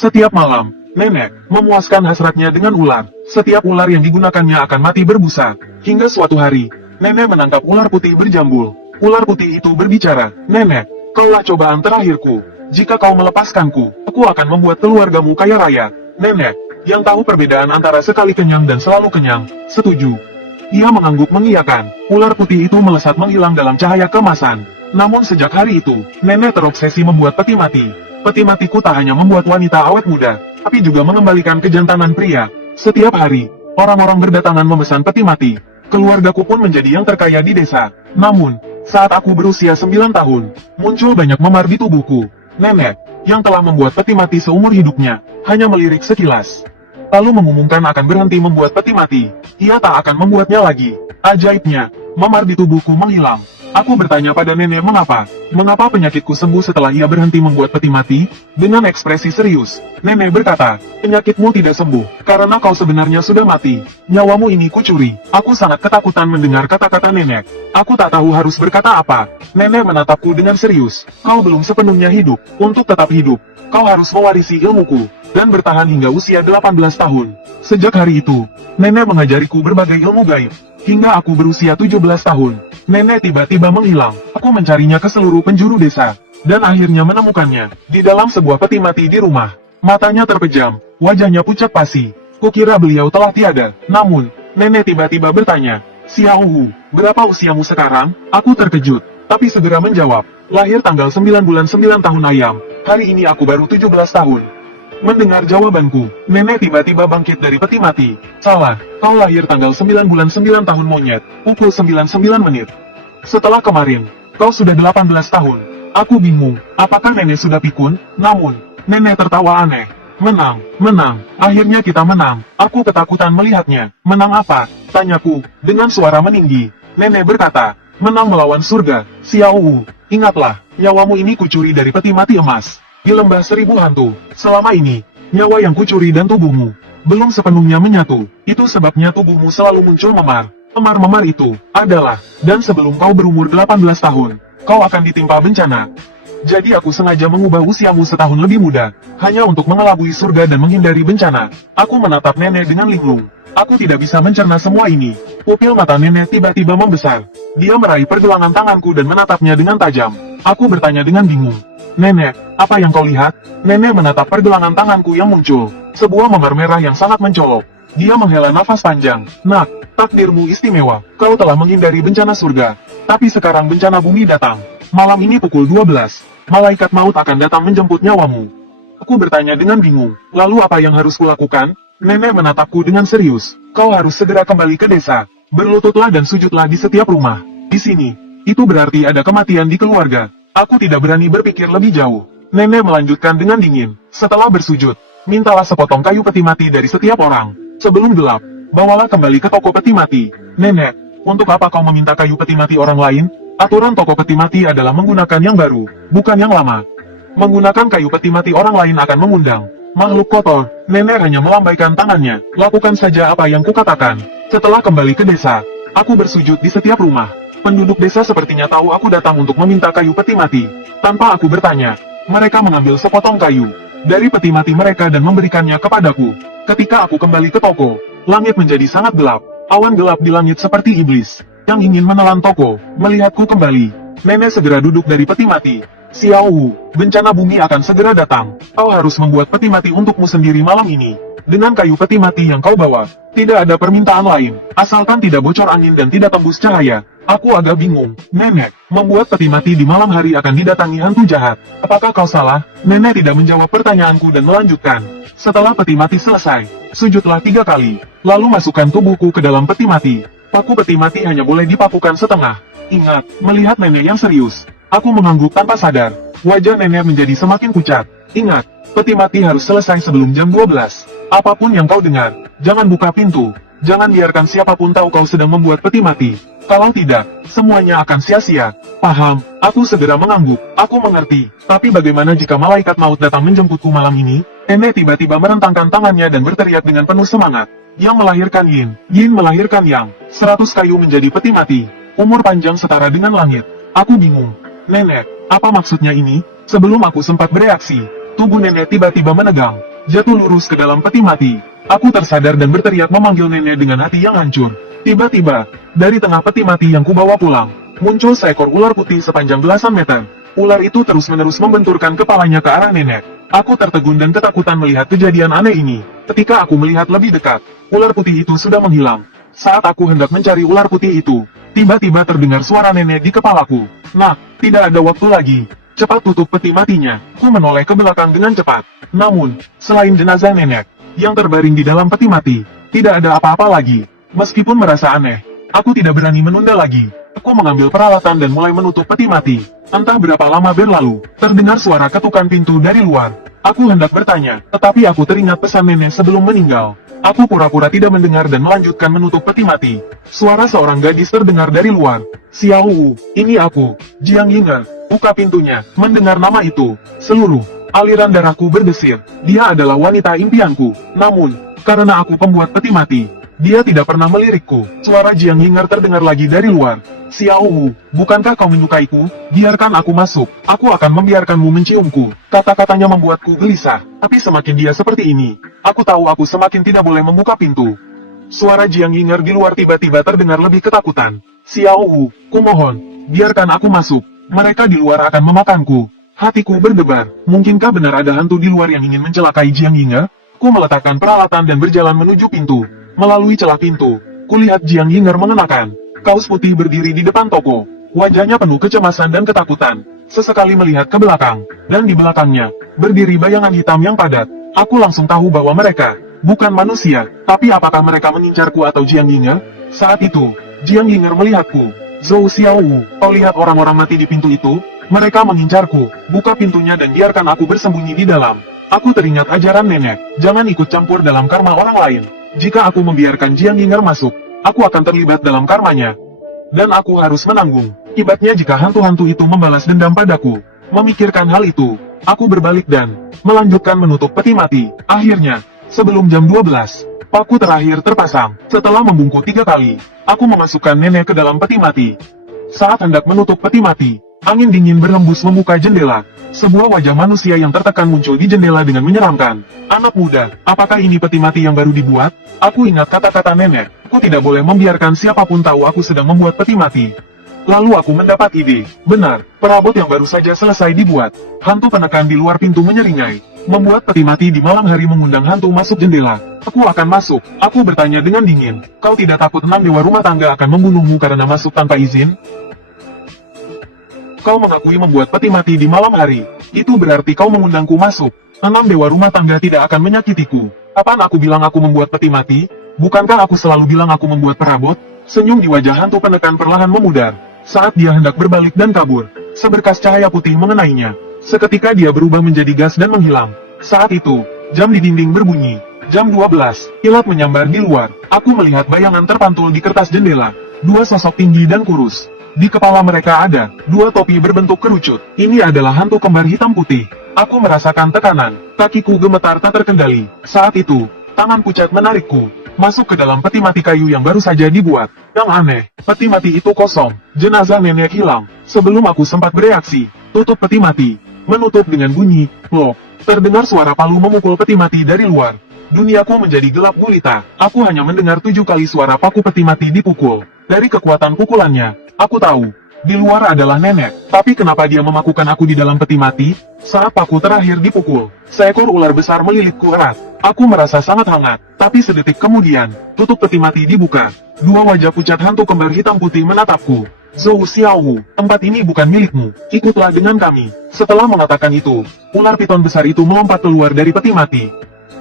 Setiap malam, nenek memuaskan hasratnya dengan ular. Setiap ular yang digunakannya akan mati berbusa. Hingga suatu hari, nenek menangkap ular putih berjambul. Ular putih itu berbicara, "Nenek, kaulah cobaan terakhirku. Jika kau melepaskanku, aku akan membuat keluargamu kaya raya." Nenek, yang tahu perbedaan antara sekali kenyang dan selalu kenyang, setuju. Ia mengangguk mengiyakan. Ular putih itu melesat menghilang dalam cahaya kemasan. Namun sejak hari itu, nenek terobsesi membuat peti mati. Peti matiku tak hanya membuat wanita awet muda, tapi juga mengembalikan kejantanan pria. Setiap hari, orang-orang berdatangan memesan peti mati. Keluargaku pun menjadi yang terkaya di desa. Namun, saat aku berusia 9 tahun, muncul banyak memar di tubuhku. Nenek, yang telah membuat peti mati seumur hidupnya, hanya melirik sekilas. Lalu mengumumkan akan berhenti membuat peti mati. Ia tak akan membuatnya lagi. Ajaibnya, memar di tubuhku menghilang. Aku bertanya pada nenek mengapa penyakitku sembuh setelah ia berhenti membuat peti mati? Dengan ekspresi serius, nenek berkata, "Penyakitmu tidak sembuh, karena kau sebenarnya sudah mati. Nyawamu ini kucuri." Aku sangat ketakutan mendengar kata-kata nenek. Aku tak tahu harus berkata apa. Nenek menatapku dengan serius. "Kau belum sepenuhnya hidup. Untuk tetap hidup, kau harus mewarisi ilmuku, dan bertahan hingga usia 18 tahun. Sejak hari itu, nenek mengajariku berbagai ilmu gaib. Hingga aku berusia 17 tahun, nenek tiba-tiba menghilang. Aku mencarinya ke seluruh penjuru desa, dan akhirnya menemukannya di dalam sebuah peti mati di rumah. Matanya terpejam, wajahnya pucat pasi. Kukira beliau telah tiada. Namun, nenek tiba-tiba bertanya, "Xiaohu, berapa usiamu sekarang?" Aku terkejut, tapi segera menjawab, "Lahir tanggal 9 bulan 9 tahun ayam. Hari ini aku baru 17 tahun. Mendengar jawabanku, nenek tiba-tiba bangkit dari peti mati. "Salah, kau lahir tanggal 9 bulan 9 tahun monyet, pukul 99 menit. Setelah kemarin, kau sudah 18 tahun. Aku bingung, apakah nenek sudah pikun? Namun, nenek tertawa aneh. Menang, akhirnya kita menang." Aku ketakutan melihatnya. "Menang apa?" tanyaku, dengan suara meninggi. Nenek berkata, "Menang melawan surga, Xiaowu. Ingatlah, nyawamu ini kucuri dari peti mati emas. Di lembah 1000 hantu, selama ini, nyawa yang kucuri dan tubuhmu belum sepenuhnya menyatu. Itu sebabnya tubuhmu selalu muncul memar. Memar-memar itu adalah, dan sebelum kau berumur 18 tahun, kau akan ditimpa bencana. Jadi aku sengaja mengubah usiamu setahun lebih muda, hanya untuk mengelabui surga dan menghindari bencana." Aku menatap nenek dengan linglung. Aku tidak bisa mencerna semua ini. Pupil mata nenek tiba-tiba membesar. Dia meraih pergelangan tanganku dan menatapnya dengan tajam. Aku bertanya dengan bingung, "Nenek, apa yang kau lihat?" Nenek menatap pergelangan tanganku yang muncul. Sebuah memar merah yang sangat mencolok. Dia menghela nafas panjang. "Nak, takdirmu istimewa. Kau telah menghindari bencana surga. Tapi sekarang bencana bumi datang. Malam ini pukul 12. Malaikat maut akan datang menjemput nyawamu." Aku bertanya dengan bingung. "Lalu apa yang harus kulakukan?" Nenek menatapku dengan serius. "Kau harus segera kembali ke desa. Berlututlah dan sujudlah di setiap rumah. Di sini, itu berarti ada kematian di keluarga." Aku tidak berani berpikir lebih jauh. Nenek melanjutkan dengan dingin. "Setelah bersujud, mintalah sepotong kayu peti mati dari setiap orang. Sebelum gelap, bawalah kembali ke toko peti mati." "Nenek, untuk apa kau meminta kayu peti mati orang lain?" "Aturan toko peti mati adalah menggunakan yang baru, bukan yang lama. Menggunakan kayu peti mati orang lain akan mengundang makhluk kotor." Nenek hanya melambaikan tangannya. "Lakukan saja apa yang kukatakan." Setelah kembali ke desa, aku bersujud di setiap rumah. Penduduk desa sepertinya tahu aku datang untuk meminta kayu peti mati. Tanpa aku bertanya, mereka mengambil sepotong kayu dari peti mati mereka dan memberikannya kepadaku. Ketika aku kembali ke toko, langit menjadi sangat gelap. Awan gelap di langit seperti iblis yang ingin menelan toko. Melihatku kembali, nenek segera duduk dari peti mati. "Xiaowu, bencana bumi akan segera datang. Kau harus membuat peti mati untukmu sendiri malam ini. Dengan kayu peti mati yang kau bawa, tidak ada permintaan lain, asalkan tidak bocor angin dan tidak tembus cahaya." Aku agak bingung. "Nenek, membuat peti mati di malam hari akan didatangi hantu jahat. Apakah kau salah?" Nenek tidak menjawab pertanyaanku dan melanjutkan. "Setelah peti mati selesai, sujudlah 3 kali. Lalu masukkan tubuhku ke dalam peti mati. Paku peti mati hanya boleh dipakukan setengah." Ingat, melihat nenek yang serius, aku mengangguk tanpa sadar. Wajah nenek menjadi semakin pucat. "Ingat, peti mati harus selesai sebelum jam 12. Apapun yang kau dengar, jangan buka pintu. Jangan biarkan siapapun tahu kau sedang membuat peti mati. Kalau tidak, semuanya akan sia-sia." "Paham." Aku segera mengangguk. "Aku mengerti. Tapi bagaimana jika malaikat maut datang menjemputku malam ini?" Nenek tiba-tiba merentangkan tangannya dan berteriak dengan penuh semangat. "Yang melahirkan Yin, Yin melahirkan Yang. 100 kayu menjadi peti mati. Umur panjang setara dengan langit." Aku bingung. "Nenek, apa maksudnya ini?" Sebelum aku sempat bereaksi, tubuh nenek tiba-tiba menegang. jatuh lurus ke dalam peti mati. Aku tersadar dan berteriak memanggil nenek dengan hati yang hancur. Tiba-tiba, dari tengah peti mati yang kubawa pulang, muncul seekor ular putih sepanjang belasan meter. Ular itu terus-menerus membenturkan kepalanya ke arah nenek. Aku tertegun dan ketakutan melihat kejadian aneh ini. Ketika aku melihat lebih dekat, ular putih itu sudah menghilang. Saat aku hendak mencari ular putih itu, tiba-tiba terdengar suara nenek di kepalaku. Nah, tidak ada waktu lagi. Cepat tutup peti matinya. Ku menoleh ke belakang dengan cepat. Namun, selain jenazah nenek yang terbaring di dalam peti mati, tidak ada apa-apa lagi. Meskipun merasa aneh, aku tidak berani menunda lagi. Aku mengambil peralatan dan mulai menutup peti mati. Entah berapa lama berlalu, terdengar suara ketukan pintu dari luar. Aku hendak bertanya, tetapi aku teringat pesan nenek sebelum meninggal. Aku pura-pura tidak mendengar dan melanjutkan menutup peti mati. Suara seorang gadis terdengar dari luar. "Xiao Wu, ini aku, Jiang Yinge." Buka pintunya. Mendengar nama itu, seluruh aliran darahku berdesir. Dia adalah wanita impianku. Namun, karena aku pembuat peti mati, dia tidak pernah melirikku. Suara Jiang Yinge terdengar lagi dari luar. "Xiao Wu, bukankah kau menyukaiku? Biarkan aku masuk. Aku akan membiarkanmu menciumku." Kata-katanya membuatku gelisah. Tapi semakin dia seperti ini, aku tahu aku semakin tidak boleh membuka pintu. Suara Jiang Yinge di luar tiba-tiba terdengar lebih ketakutan. "Xiao Wu, kumohon, biarkan aku masuk. Mereka di luar akan memakanku." Hatiku berdebar. Mungkinkah benar ada hantu di luar yang ingin mencelakai Jiang Yinge? Ku meletakkan peralatan dan berjalan menuju pintu. Melalui celah pintu, kulihat Jiang Yinge mengenakan kaos putih berdiri di depan toko. Wajahnya penuh kecemasan dan ketakutan. Sesekali melihat ke belakang, dan di belakangnya, berdiri bayangan hitam yang padat. Aku langsung tahu bahwa mereka bukan manusia. Tapi apakah mereka mengincarku atau Jiang Yinge? Saat itu, Jiang Yinge melihatku. "Zhou Xiaowu, kau lihat orang-orang mati di pintu itu? Mereka mengincarku. Buka pintunya dan biarkan aku bersembunyi di dalam." Aku teringat ajaran nenek, jangan ikut campur dalam karma orang lain. Jika aku membiarkan Jiang Yinge masuk, aku akan terlibat dalam karmanya. Dan aku harus menanggung akibatnya jika hantu-hantu itu membalas dendam padaku. Memikirkan hal itu, aku berbalik dan melanjutkan menutup peti mati. Akhirnya, sebelum jam 12, paku terakhir terpasang. Setelah membungkuk 3 kali, aku memasukkan nenek ke dalam peti mati. Saat hendak menutup peti mati, angin dingin berhembus membuka jendela. Sebuah wajah manusia yang tertekan muncul di jendela dengan menyeramkan. "Anak muda, apakah ini peti mati yang baru dibuat?" Aku ingat kata-kata nenek. Aku tidak boleh membiarkan siapapun tahu aku sedang membuat peti mati. Lalu aku mendapat ide. Benar, perabot yang baru saja selesai dibuat. Hantu penekan di luar pintu menyeringai. Membuat peti mati di malam hari mengundang hantu masuk jendela. Aku akan masuk. Aku bertanya dengan dingin. "Kau tidak takut 6 dewa rumah tangga akan membunuhmu karena masuk tanpa izin?" "Kau mengakui membuat peti mati di malam hari. Itu berarti kau mengundangku masuk. 6 dewa rumah tangga tidak akan menyakitiku. Kapan aku bilang aku membuat peti mati? Bukankah aku selalu bilang aku membuat perabot?" Senyum di wajah hantu penekan perlahan memudar. Saat dia hendak berbalik dan kabur, seberkas cahaya putih mengenainya. Seketika dia berubah menjadi gas dan menghilang. Saat itu, jam di dinding berbunyi. Jam 12, kilat menyambar di luar. Aku melihat bayangan terpantul di kertas jendela. 2 sosok tinggi dan kurus. Di kepala mereka ada 2 topi berbentuk kerucut. Ini adalah hantu kembar hitam putih. Aku merasakan tekanan. Kakiku gemetar tak terkendali. Saat itu, tangan pucat menarikku masuk ke dalam peti mati kayu yang baru saja dibuat. Yang aneh, peti mati itu kosong. Jenazah nenek hilang. Sebelum aku sempat bereaksi, tutup peti mati. Menutup dengan bunyi, plok. Terdengar suara palu memukul peti mati dari luar. Duniaku menjadi gelap gulita. Aku hanya mendengar 7 kali suara paku peti mati dipukul. Dari kekuatan pukulannya, aku tahu, di luar adalah nenek. Tapi kenapa dia memakukan aku di dalam peti mati? Saat paku terakhir dipukul, seekor ular besar melilitku erat. Aku merasa sangat hangat. Tapi sedetik kemudian, tutup peti mati dibuka. 2 wajah pucat hantu kembar hitam putih menatapku. "Zhou Xiaowu, tempat ini bukan milikmu. Ikutlah dengan kami." Setelah mengatakan itu, ular piton besar itu melompat keluar dari peti mati.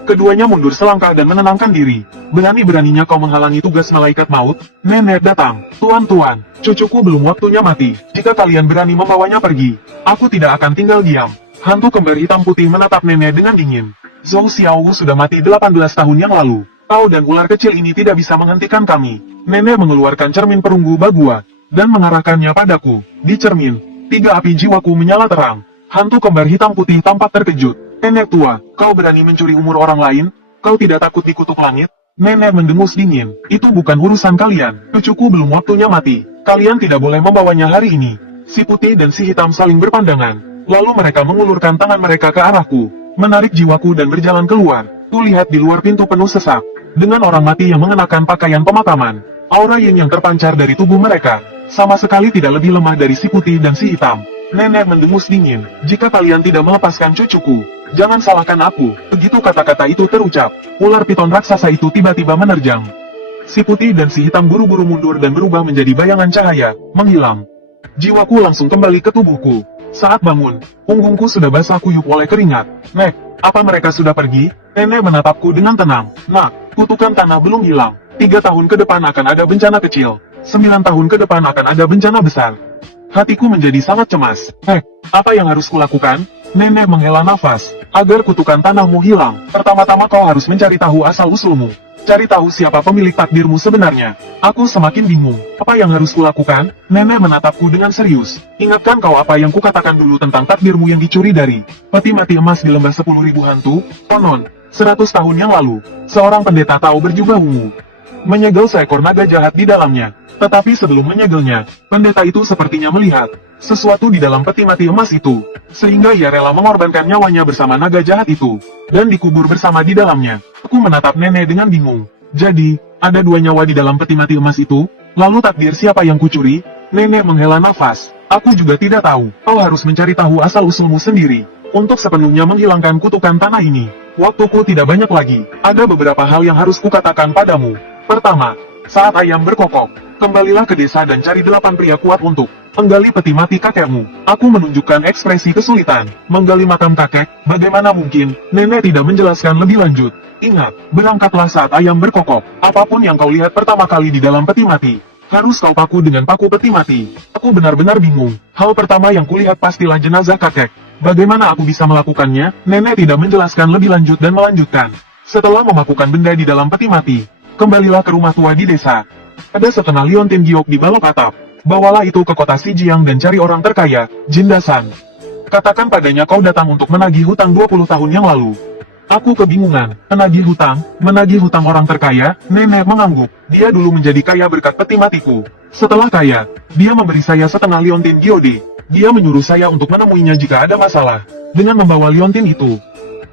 Keduanya mundur selangkah dan menenangkan diri. "Berani-beraninya kau menghalangi tugas malaikat maut? Nenek datang. Tuan-tuan, cucuku belum waktunya mati. Jika kalian berani membawanya pergi, aku tidak akan tinggal diam." Hantu kembar hitam putih menatap nenek dengan dingin. "Zhou Xiaowu sudah mati 18 tahun yang lalu. Kau dan ular kecil ini tidak bisa menghentikan kami." Nenek mengeluarkan cermin perunggu Bagua dan mengarahkannya padaku. Di cermin, 3 api jiwaku menyala terang. Hantu kembar hitam putih tampak terkejut. "Nenek tua, kau berani mencuri umur orang lain? Kau tidak takut dikutuk langit?" Nenek mendengus dingin. "Itu bukan urusan kalian. Cucuku belum waktunya mati. Kalian tidak boleh membawanya hari ini." Si putih dan si hitam saling berpandangan. Lalu mereka mengulurkan tangan mereka ke arahku. menarik jiwaku dan berjalan keluar. Kulihat di luar pintu penuh sesak, dengan orang mati yang mengenakan pakaian pemakaman. Aura yin yang terpancar dari tubuh mereka, sama sekali tidak lebih lemah dari si putih dan si hitam. Nenek mendengus dingin, jika kalian tidak melepaskan cucuku, jangan salahkan aku. Begitu kata-kata itu terucap, ular piton raksasa itu tiba-tiba menerjang. Si putih dan si hitam buru-buru mundur dan berubah menjadi bayangan cahaya, menghilang. Jiwaku langsung kembali ke tubuhku. Saat bangun, punggungku sudah basah kuyup oleh keringat. Nek, apa mereka sudah pergi? Nenek menatapku dengan tenang. Nak, kutukan tanah belum hilang. 3 tahun ke depan akan ada bencana kecil. 9 tahun ke depan akan ada bencana besar. Hatiku menjadi sangat cemas. Nek, apa yang harus kulakukan? Nenek menghela nafas. Agar kutukan tanahmu hilang, pertama-tama kau harus mencari tahu asal-usulmu. Cari tahu siapa pemilik takdirmu sebenarnya. Aku semakin bingung. Apa yang harus kulakukan? Nenek menatapku dengan serius. Ingatkan kau apa yang kukatakan dulu tentang takdirmu yang dicuri dari peti mati emas di lembah 10.000 hantu? Konon, 100 tahun yang lalu, seorang pendeta tahu berjubah ungu menyegel seekor naga jahat di dalamnya. Tetapi sebelum menyegelnya, pendeta itu sepertinya melihat sesuatu di dalam peti mati emas itu, sehingga ia rela mengorbankan nyawanya bersama naga jahat itu, dan dikubur bersama di dalamnya. Aku menatap nenek dengan bingung. Jadi, ada 2 nyawa di dalam peti mati emas itu? Lalu takdir siapa yang kucuri? Nenek menghela nafas. Aku juga tidak tahu. Kau harus mencari tahu asal-usulmu sendiri, untuk sepenuhnya menghilangkan kutukan tanah ini. Waktuku tidak banyak lagi. Ada beberapa hal yang harus kukatakan padamu. Pertama, saat ayam berkokok, kembalilah ke desa dan cari 8 pria kuat untuk menggali peti mati kakekmu. Aku menunjukkan ekspresi kesulitan. Menggali makam kakek, bagaimana mungkin? Nenek tidak menjelaskan lebih lanjut. Ingat, berangkatlah saat ayam berkokok. Apapun yang kau lihat pertama kali di dalam peti mati, harus kau paku dengan paku peti mati. Aku benar-benar bingung. Hal pertama yang kulihat pastilah jenazah kakek. Bagaimana aku bisa melakukannya? Nenek tidak menjelaskan lebih lanjut dan melanjutkan. Setelah memakukan benda di dalam peti mati, kembalilah ke rumah tua di desa. Ada setengah liontin giok di balok atap. Bawalah itu ke kota Sijiang dan cari orang terkaya, Jindasan. Katakan padanya kau datang untuk menagih hutang 20 tahun yang lalu. Aku kebingungan. Menagih hutang orang terkaya? Nenek mengangguk. Dia dulu menjadi kaya berkat peti matiku. Setelah kaya, dia memberi saya setengah liontin giode. Dia menyuruh saya untuk menemuinya jika ada masalah. Dengan membawa liontin itu,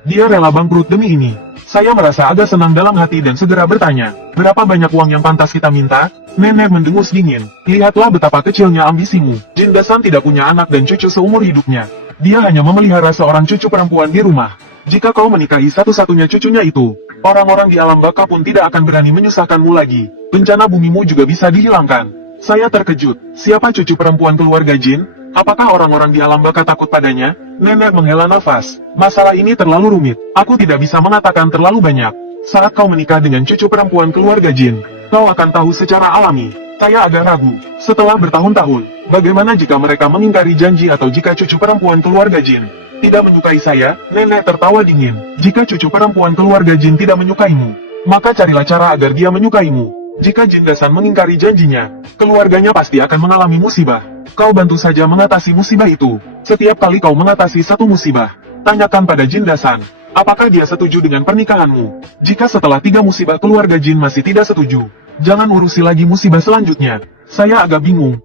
dia rela bangkrut demi ini. Saya merasa agak senang dalam hati dan segera bertanya, berapa banyak uang yang pantas kita minta? Nenek mendengus dingin. Lihatlah betapa kecilnya ambisimu. Jindasan tidak punya anak dan cucu seumur hidupnya. Dia hanya memelihara seorang cucu perempuan di rumah. Jika kau menikahi satu-satunya cucunya itu, orang-orang di alam baka pun tidak akan berani menyusahkanmu lagi. Bencana bumimu juga bisa dihilangkan. Saya terkejut. Siapa cucu perempuan keluarga Jin? Apakah orang-orang di alam baka takut padanya? Nenek menghela nafas. Masalah ini terlalu rumit. Aku tidak bisa mengatakan terlalu banyak. Saat kau menikah dengan cucu perempuan keluarga Jin, kau akan tahu secara alami. Saya agak ragu. Setelah bertahun-tahun, bagaimana jika mereka mengingkari janji atau jika cucu perempuan keluarga Jin tidak menyukai saya? Nenek tertawa dingin. Jika cucu perempuan keluarga Jin tidak menyukaimu, maka carilah cara agar dia menyukaimu. Jika Jindasan mengingkari janjinya, keluarganya pasti akan mengalami musibah. Kau bantu saja mengatasi musibah itu. Setiap kali kau mengatasi satu musibah, tanyakan pada Jindasan, apakah dia setuju dengan pernikahanmu. Jika setelah 3 musibah keluarga Jin masih tidak setuju, jangan urusi lagi musibah selanjutnya. Saya agak bingung.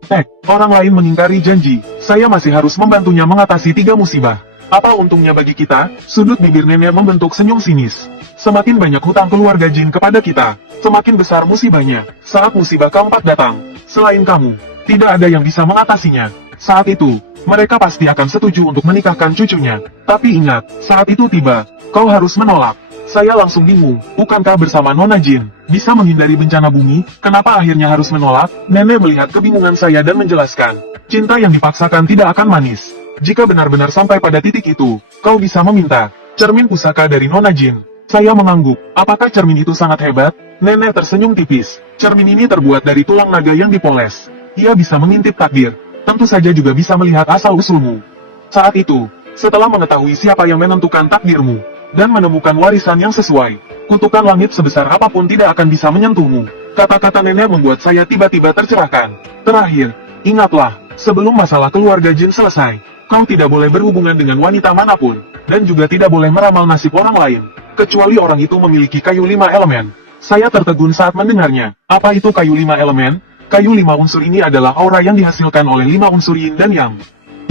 Orang lain mengingkari janji, saya masih harus membantunya mengatasi 3 musibah. Apa untungnya bagi kita? Sudut bibir nenek membentuk senyum sinis. Semakin banyak hutang keluarga Jin kepada kita, semakin besar musibahnya. Saat musibah keempat datang, selain kamu, tidak ada yang bisa mengatasinya. Saat itu, mereka pasti akan setuju untuk menikahkan cucunya. Tapi ingat, saat itu tiba, kau harus menolak. Saya langsung bingung, bukankah bersama Nona Jin bisa menghindari bencana bumi? Kenapa akhirnya harus menolak? Nenek melihat kebingungan saya dan menjelaskan, cinta yang dipaksakan tidak akan manis. Jika benar-benar sampai pada titik itu, kau bisa meminta cermin pusaka dari Nona Jin. Saya mengangguk. Apakah cermin itu sangat hebat? Nenek tersenyum tipis. Cermin ini terbuat dari tulang naga yang dipoles. Ia bisa mengintip takdir. Tentu saja juga bisa melihat asal-usulmu. Saat itu, setelah mengetahui siapa yang menentukan takdirmu, dan menemukan warisan yang sesuai, kutukan langit sebesar apapun tidak akan bisa menyentuhmu. Kata-kata nenek membuat saya tiba-tiba tercerahkan. Terakhir, ingatlah, sebelum masalah keluarga Jin selesai, kau tidak boleh berhubungan dengan wanita manapun, dan juga tidak boleh meramal nasib orang lain, kecuali orang itu memiliki kayu 5 elemen. Saya tertegun saat mendengarnya. Apa itu kayu 5 elemen? Kayu 5 unsur ini adalah aura yang dihasilkan oleh 5 unsur yin dan yang.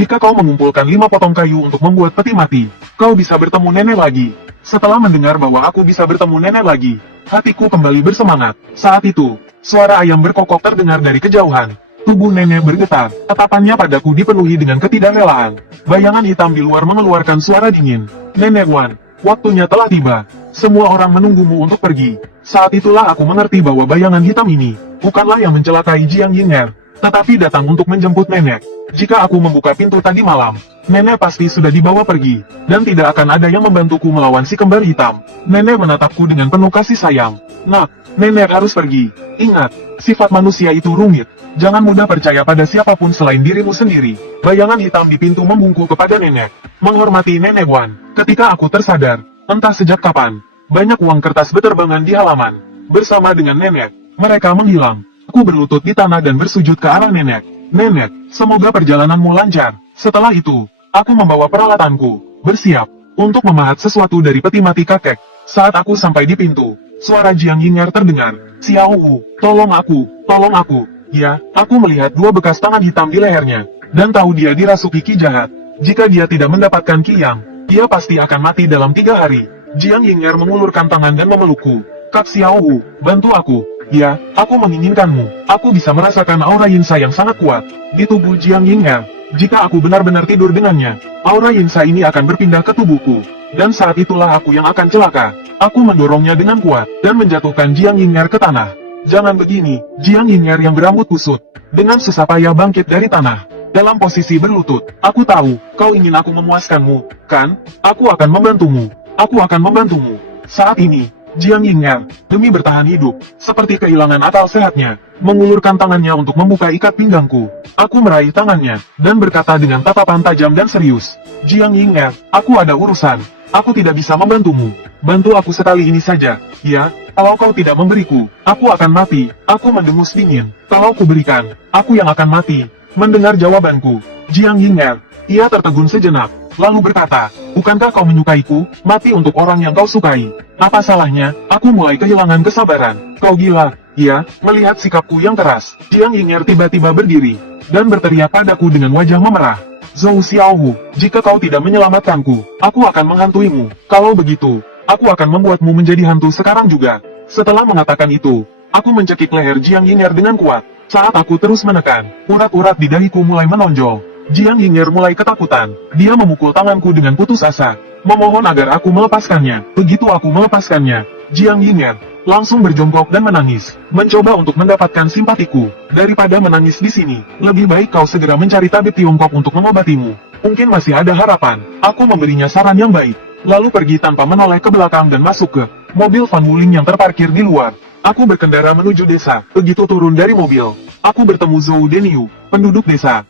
Jika kau mengumpulkan 5 potong kayu untuk membuat peti mati, kau bisa bertemu nenek lagi. Setelah mendengar bahwa aku bisa bertemu nenek lagi, hatiku kembali bersemangat. Saat itu, suara ayam berkokok terdengar dari kejauhan. Tubuh nenek bergetar, tatapannya padaku dipenuhi dengan ketidakrelaan. Bayangan hitam di luar mengeluarkan suara dingin. Nenek Wan, waktunya telah tiba. Semua orang menunggumu untuk pergi. Saat itulah aku mengerti bahwa bayangan hitam ini bukanlah yang mencelakai Jiang Ying'er, tetapi datang untuk menjemput nenek. Jika aku membuka pintu tadi malam, nenek pasti sudah dibawa pergi, dan tidak akan ada yang membantuku melawan si kembar hitam. Nenek menatapku dengan penuh kasih sayang. Nak, nenek harus pergi. Ingat, sifat manusia itu rumit. Jangan mudah percaya pada siapapun selain dirimu sendiri. Bayangan hitam di pintu membungkuk kepada nenek. Menghormati nenek Wan. Ketika aku tersadar, entah sejak kapan, banyak uang kertas beterbangan di halaman. Bersama dengan nenek, mereka menghilang. Aku berlutut di tanah dan bersujud ke arah nenek. Nenek, semoga perjalananmu lancar. Setelah itu, aku membawa peralatanku, bersiap untuk memahat sesuatu dari peti mati kakek. Saat aku sampai di pintu, suara Jiang Ying'er terdengar. Xiao Wu, tolong aku, tolong aku. Ya, aku melihat 2 bekas tangan hitam di lehernya, dan tahu dia dirasuki ki jahat. Jika dia tidak mendapatkan ki yang, dia pasti akan mati dalam 3 hari. Jiang Ying'er mengulurkan tangan dan memelukku. Kak Xiao Wu, bantu aku. Ya, aku menginginkanmu. Aku bisa merasakan aura Yinsa yang sangat kuat di tubuh Jiang Ying'er. Jika aku benar-benar tidur dengannya, aura Yinsa ini akan berpindah ke tubuhku. Dan saat itulah aku yang akan celaka. Aku mendorongnya dengan kuat, dan menjatuhkan Jiang Ying'er ke tanah. Jangan begini, Jiang Ying'er yang berambut kusut, dengan susah payah bangkit dari tanah. Dalam posisi berlutut, aku tahu, kau ingin aku memuaskanmu, kan? Aku akan membantumu. Aku akan membantumu. Saat ini, Jiang Ying'er, demi bertahan hidup, seperti kehilangan akal sehatnya, mengulurkan tangannya untuk membuka ikat pinggangku. Aku meraih tangannya, dan berkata dengan tatapan tajam dan serius. Jiang Ying'er, aku ada urusan. Aku tidak bisa membantumu. Bantu aku sekali ini saja. Ya, kalau kau tidak memberiku, aku akan mati. Aku mendengus dingin. Kalau kuberikan, aku yang akan mati. Mendengar jawabanku, Jiang Ying'er, ia tertegun sejenak, lalu berkata, bukankah kau menyukaiku? Mati untuk orang yang kau sukai. Apa salahnya? Aku mulai kehilangan kesabaran. Kau gila. Ya, melihat sikapku yang keras, Jiang Ying'er tiba-tiba berdiri, dan berteriak padaku dengan wajah memerah. Zhou Xiaohu, jika kau tidak menyelamatkanku, aku akan menghantuimu. Kalau begitu, aku akan membuatmu menjadi hantu sekarang juga. Setelah mengatakan itu, aku mencekik leher Jiang Ying'er dengan kuat. Saat aku terus menekan, urat-urat di dahiku mulai menonjol. Jiang Ying'er mulai ketakutan. Dia memukul tanganku dengan putus asa, memohon agar aku melepaskannya. Begitu aku melepaskannya, Jiang Ying'er langsung berjongkok dan menangis, mencoba untuk mendapatkan simpatiku. Daripada menangis di sini, lebih baik kau segera mencari tabib Tiongkok untuk mengobatimu. Mungkin masih ada harapan. Aku memberinya saran yang baik, lalu pergi tanpa menoleh ke belakang dan masuk ke mobil Van Wuling yang terparkir di luar. Aku berkendara menuju desa. Begitu turun dari mobil, aku bertemu Zhou Denyu, penduduk desa.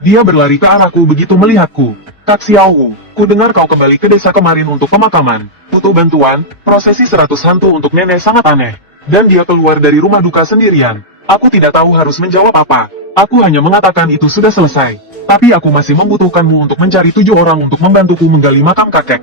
Dia berlari ke arahku begitu melihatku. Kak Xiaowu, ku dengar kau kembali ke desa kemarin untuk pemakaman. Butuh bantuan? Prosesi 100 hantu untuk nenek sangat aneh. Dan dia keluar dari rumah duka sendirian. Aku tidak tahu harus menjawab apa. Aku hanya mengatakan itu sudah selesai. Tapi aku masih membutuhkanmu untuk mencari 7 orang untuk membantuku menggali makam kakek.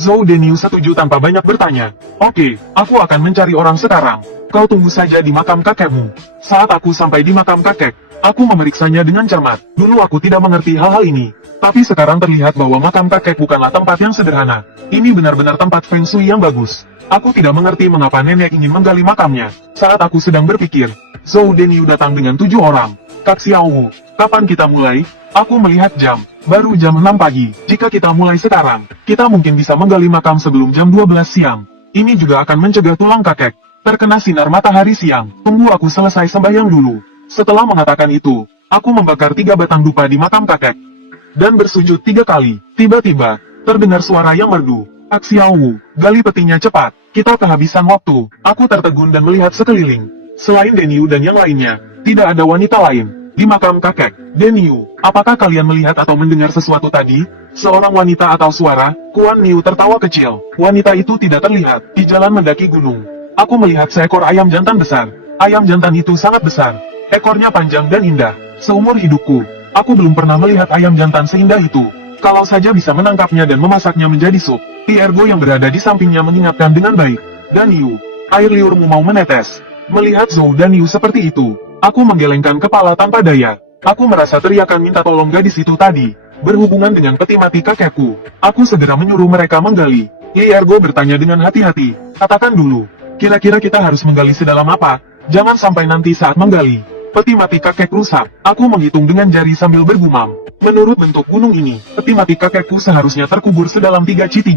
Zhou Denyu setuju tanpa banyak bertanya. Oke, aku akan mencari orang sekarang. Kau tunggu saja di makam kakekmu. Saat aku sampai di makam kakek, aku memeriksanya dengan cermat. Dulu aku tidak mengerti hal-hal ini. Tapi sekarang terlihat bahwa makam kakek bukanlah tempat yang sederhana. Ini benar-benar tempat feng shui yang bagus. Aku tidak mengerti mengapa nenek ingin menggali makamnya. Saat aku sedang berpikir, Zhou Denyu datang dengan 7 orang. Kak Xiaowu, kapan kita mulai? Aku melihat jam. Baru jam 6 pagi. Jika kita mulai sekarang, kita mungkin bisa menggali makam sebelum jam 12 siang. Ini juga akan mencegah tulang kakek terkena sinar matahari siang. Tunggu aku selesai sembahyang dulu. Setelah mengatakan itu, aku membakar 3 batang dupa di makam kakek dan bersujud 3 kali. Tiba-tiba, terdengar suara yang merdu. Kak Xiaowu, gali petinya cepat. Kita kehabisan waktu. Aku tertegun dan melihat sekeliling. Selain Denyu dan yang lainnya, tidak ada wanita lain. Di makam kakek, Denyu, apakah kalian melihat atau mendengar sesuatu tadi? Seorang wanita atau suara? Kuan Niu tertawa kecil. Wanita itu tidak terlihat di jalan mendaki gunung. Aku melihat seekor ayam jantan besar. Ayam jantan itu sangat besar. Ekornya panjang dan indah. Seumur hidupku, aku belum pernah melihat ayam jantan seindah itu. Kalau saja bisa menangkapnya dan memasaknya menjadi sup. Ergo yang berada di sampingnya mengingatkan dengan baik. Dan Yu, air liurmu mau menetes. Melihat Zhou dan Yu seperti itu, aku menggelengkan kepala tanpa daya. Aku merasa teriakan minta tolong gadis itu tadi berhubungan dengan peti mati kakekku. Aku segera menyuruh mereka menggali. Li Ergo bertanya dengan hati-hati, katakan dulu, kira-kira kita harus menggali sedalam apa? Jangan sampai nanti saat menggali, peti mati kakek rusak. Aku menghitung dengan jari sambil bergumam. Menurut bentuk gunung ini, peti mati kakekku seharusnya terkubur sedalam 3C3.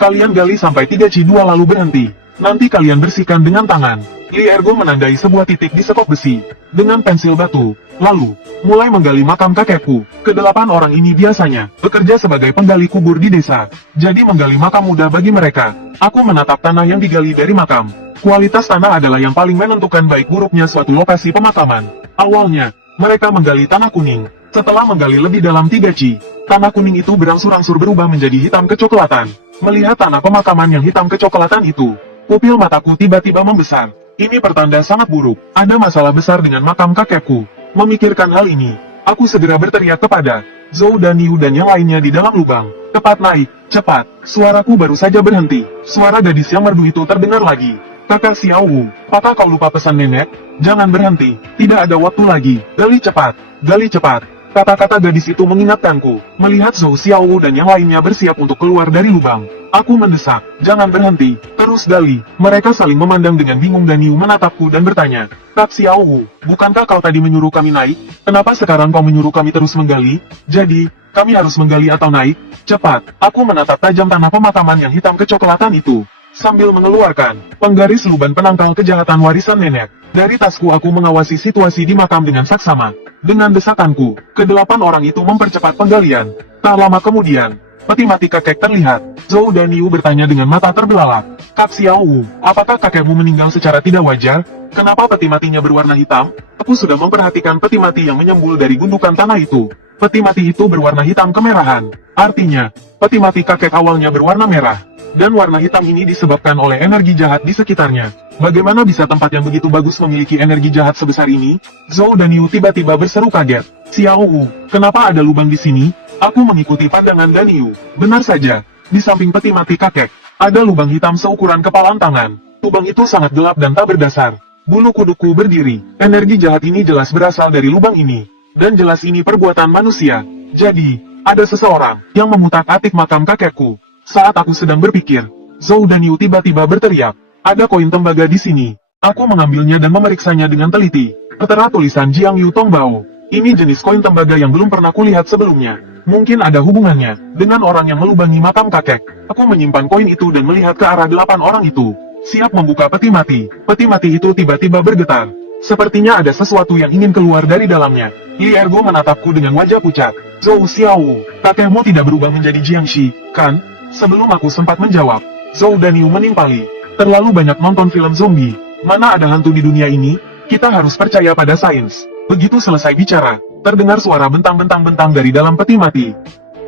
Kalian gali sampai 3C2 lalu berhenti. Nanti kalian bersihkan dengan tangan. Li Ergo menandai sebuah titik di sekop besi dengan pensil batu. Lalu, mulai menggali makam kakekku. Kedelapan orang ini biasanya bekerja sebagai penggali kubur di desa. Jadi menggali makam mudah bagi mereka. Aku menatap tanah yang digali dari makam. Kualitas tanah adalah yang paling menentukan baik buruknya suatu lokasi pemakaman. Awalnya, mereka menggali tanah kuning. Setelah menggali lebih dalam 3C, tanah kuning itu berangsur-angsur berubah menjadi hitam kecoklatan. Melihat tanah pemakaman yang hitam kecoklatan itu, pupil mataku tiba-tiba membesar. Ini pertanda sangat buruk. Ada masalah besar dengan makam kakekku. Memikirkan hal ini, aku segera berteriak kepada Zhou dan Niu dan yang lainnya di dalam lubang. Cepat naik, cepat. Suaraku baru saja berhenti. Suara gadis yang merdu itu terdengar lagi. Kakak Xiao Wu, apakah kau lupa pesan nenek? Jangan berhenti, tidak ada waktu lagi. Gali cepat, gali cepat. Kata-kata gadis itu mengingatkanku. Melihat Zhou Xiaowu dan yang lainnya bersiap untuk keluar dari lubang, aku mendesak, jangan berhenti, terus gali. Mereka saling memandang dengan bingung dan Niu menatapku dan bertanya, Kak Xiaowu, bukankah kau tadi menyuruh kami naik? Kenapa sekarang kau menyuruh kami terus menggali? Jadi, kami harus menggali atau naik? Cepat, aku menatap tajam tanah pemakaman yang hitam kecoklatan itu. Sambil mengeluarkan penggaris luban penangkal kejahatan warisan nenek. Dari tasku aku mengawasi situasi di makam dengan saksama. Dengan desakanku, kedelapan orang itu mempercepat penggalian. Tak lama kemudian, peti mati kakek terlihat. Zhou dan Niu bertanya dengan mata terbelalak. Kak Xiao Wu, apakah kakekmu meninggal secara tidak wajar? Kenapa peti matinya berwarna hitam? Aku sudah memperhatikan peti mati yang menyembul dari gundukan tanah itu. Peti mati itu berwarna hitam kemerahan. Artinya, peti mati kakek awalnya berwarna merah. Dan warna hitam ini disebabkan oleh energi jahat di sekitarnya. Bagaimana bisa tempat yang begitu bagus memiliki energi jahat sebesar ini? Zhou dan Niu tiba-tiba berseru kaget. Xiao Wu, kenapa ada lubang di sini? Aku mengikuti pandangan dan Niu. Benar saja, di samping peti mati kakek, ada lubang hitam seukuran kepalan tangan. Lubang itu sangat gelap dan tak berdasar. Bulu kuduku berdiri. Energi jahat ini jelas berasal dari lubang ini. Dan jelas ini perbuatan manusia. Jadi, ada seseorang yang memutak-atik makam kakekku. Saat aku sedang berpikir, Zhou dan Niu tiba-tiba berteriak, ada koin tembaga di sini. Aku mengambilnya dan memeriksanya dengan teliti. Tertera tulisan Jiang Yu Tongbao. Ini jenis koin tembaga yang belum pernah kulihat sebelumnya. Mungkin ada hubungannya dengan orang yang melubangi makam kakek. Aku menyimpan koin itu dan melihat ke arah 8 orang itu. Siap membuka peti mati. Peti mati itu tiba-tiba bergetar. Sepertinya ada sesuatu yang ingin keluar dari dalamnya. Li Ergo menatapku dengan wajah pucat. Zhou Xiao, kakekmu tidak berubah menjadi Jiangxi, kan? Sebelum aku sempat menjawab, Zhou dan Niu menimpali. Terlalu banyak nonton film zombie. Mana ada hantu di dunia ini? Kita harus percaya pada sains. Begitu selesai bicara, terdengar suara bentang-bentang-bentang dari dalam peti mati.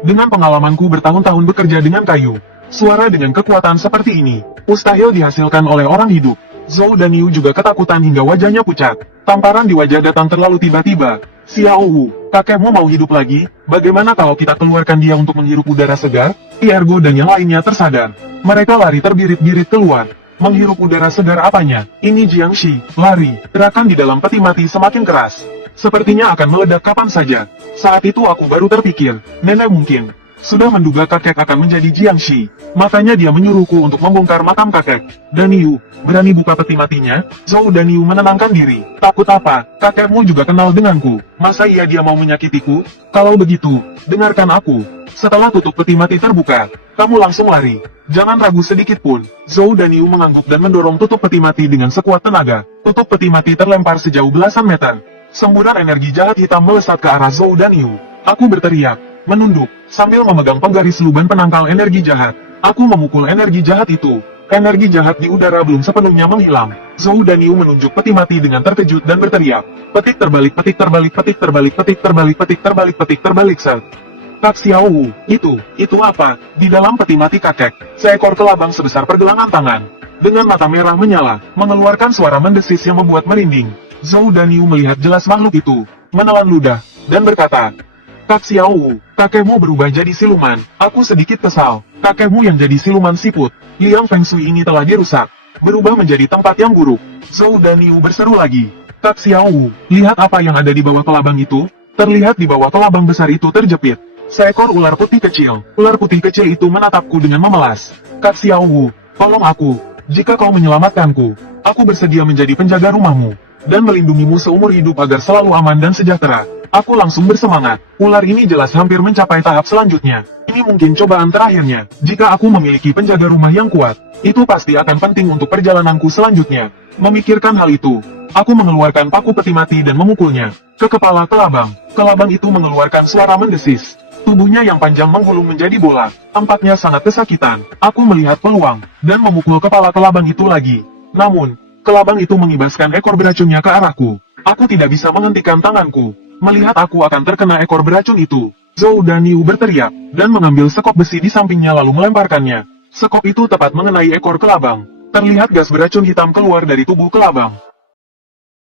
Dengan pengalamanku bertahun-tahun bekerja dengan kayu, suara dengan kekuatan seperti ini mustahil dihasilkan oleh orang hidup. Zhou dan Niu juga ketakutan hingga wajahnya pucat. Tamparan di wajah datang terlalu tiba-tiba. Xiao Wu, kakekmu mau hidup lagi? Bagaimana kalau kita keluarkan dia untuk menghirup udara segar? Li Ergo dan yang lainnya tersadar. Mereka lari terbirit-birit keluar. Menghirup udara segar apanya? Ini Jiangxi, lari. Gerakan di dalam peti mati semakin keras. Sepertinya akan meledak kapan saja. Saat itu aku baru terpikir, nenek mungkin sudah menduga kakek akan menjadi Jiangxi. Makanya dia menyuruhku untuk membongkar makam kakek. Dan Niu, berani buka peti matinya? Zhou dan Niu menenangkan diri. Takut apa? Kakekmu juga kenal denganku. Masa iya dia mau menyakitiku? Kalau begitu, dengarkan aku. Setelah tutup peti mati terbuka, kamu langsung lari. Jangan ragu sedikit pun. Zhou dan Niu mengangguk dan mendorong tutup peti mati dengan sekuat tenaga. Tutup peti mati terlempar sejauh belasan meter. Semburan energi jahat hitam melesat ke arah Zhou dan Niu. Aku berteriak, menunduk, sambil memegang penggaris luban penangkal energi jahat. Aku memukul energi jahat itu. Energi jahat di udara belum sepenuhnya menghilang. Zhou dan Niu menunjuk peti mati dengan terkejut dan berteriak. Petik terbalik, petik terbalik, petik terbalik, petik terbalik, petik terbalik, petik terbalik, set. Kak Xiao Wu, itu apa? Di dalam peti mati kakek, seekor kelabang sebesar pergelangan tangan, dengan mata merah menyala, mengeluarkan suara mendesis yang membuat merinding. Zhou dan Niu melihat jelas makhluk itu, menelan ludah, dan berkata, Kak Xiao Wu, kakekmu berubah jadi siluman. Aku sedikit kesal. Kakekmu yang jadi siluman siput. Liang Feng Shui ini telah dirusak. Berubah menjadi tempat yang buruk. Zhou dan Niu berseru lagi. Kak Xiao Wu, lihat apa yang ada di bawah kelabang itu? Terlihat di bawah kelabang besar itu terjepit Seekor ular putih kecil. Ular putih kecil itu menatapku dengan memelas. Kak Xiao Wu, tolong aku. Jika kau menyelamatkanku, aku bersedia menjadi penjaga rumahmu dan melindungimu seumur hidup agar selalu aman dan sejahtera. Aku langsung bersemangat. Ular ini jelas hampir mencapai tahap selanjutnya. Ini mungkin cobaan terakhirnya. Jika aku memiliki penjaga rumah yang kuat, itu pasti akan penting untuk perjalananku selanjutnya. Memikirkan hal itu, aku mengeluarkan paku peti mati dan memukulnya ke kepala kelabang. Kelabang itu mengeluarkan suara mendesis. Tubuhnya yang panjang menggulung menjadi bola. Tampaknya sangat kesakitan. Aku melihat peluang dan memukul kepala kelabang itu lagi. Namun, kelabang itu mengibaskan ekor beracunnya ke arahku. Aku tidak bisa menghentikan tanganku. Melihat aku akan terkena ekor beracun itu, Zhou dan Yu berteriak, dan mengambil sekop besi di sampingnya lalu melemparkannya. Sekop itu tepat mengenai ekor kelabang. Terlihat gas beracun hitam keluar dari tubuh kelabang.